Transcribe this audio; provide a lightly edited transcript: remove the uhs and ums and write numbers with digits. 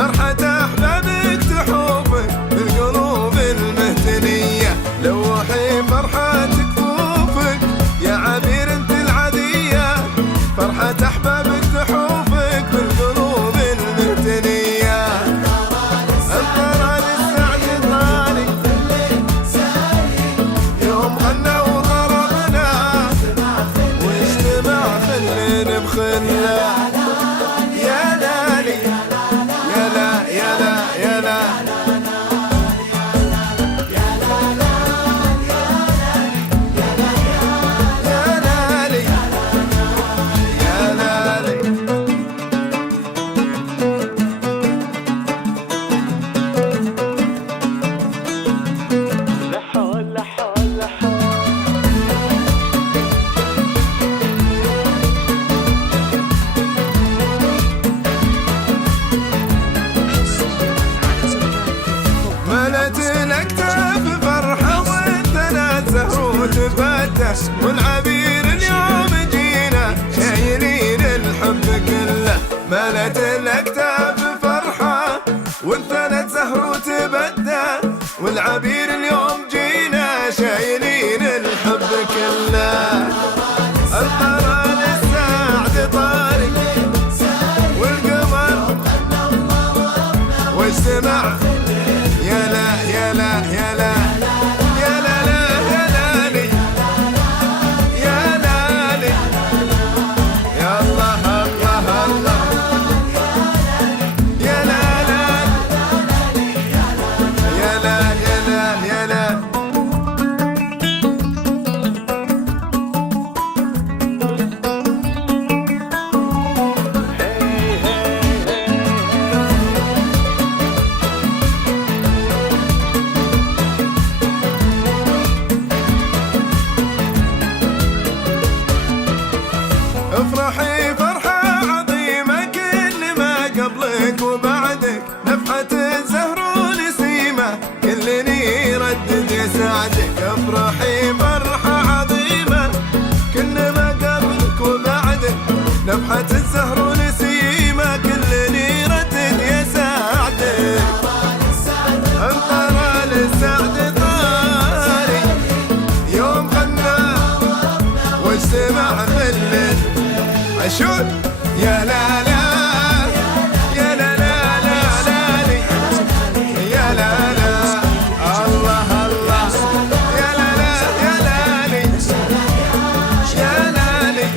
فرحة أحبابك تحوفك بالقلوب المهتنية، لوحي فرحة كفوفك يا عبير انت العادية، فرحة أحبابك تحوفك بالقلوب المهتنية. الطران السعد طاري يوم غنى وضربنا واجتمع خل بخله، يا لالي يا لا يا لا يا لا يا لالي يا لالي. لحول لحول لحول ملت الاكتاف فرحه والثناء زهر وتفتح، والعبير اليوم جينا شايلين الحب كله. ملت الاكتاف فرحه والثناء زهر وتبدى، والعبير اليوم جينا شايلين الحب كله. الطران السعد طاري والقمر واجتمع، يا لا يا لا يا لا يا لا لا يا لالي يا لالي يا الله الله الله يا لا لا يا لا يا لا يا لا. افرحي فرحة عظيمة كل ما قبلك وبعدك، نفحة الزهر ونسيمة كلني يردد يسعدك. افرحي فرحة عظيمة كل ما قبلك وبعدك، نفحة الزهر ونسيمة كلني يردد يسعدك. الطران السعد طاري يوم غنى واجتمع خل عشور، يا لا لا يا لا لا لا لالي يا لا لا الله الله يا لا لا يا لالي يا لالي.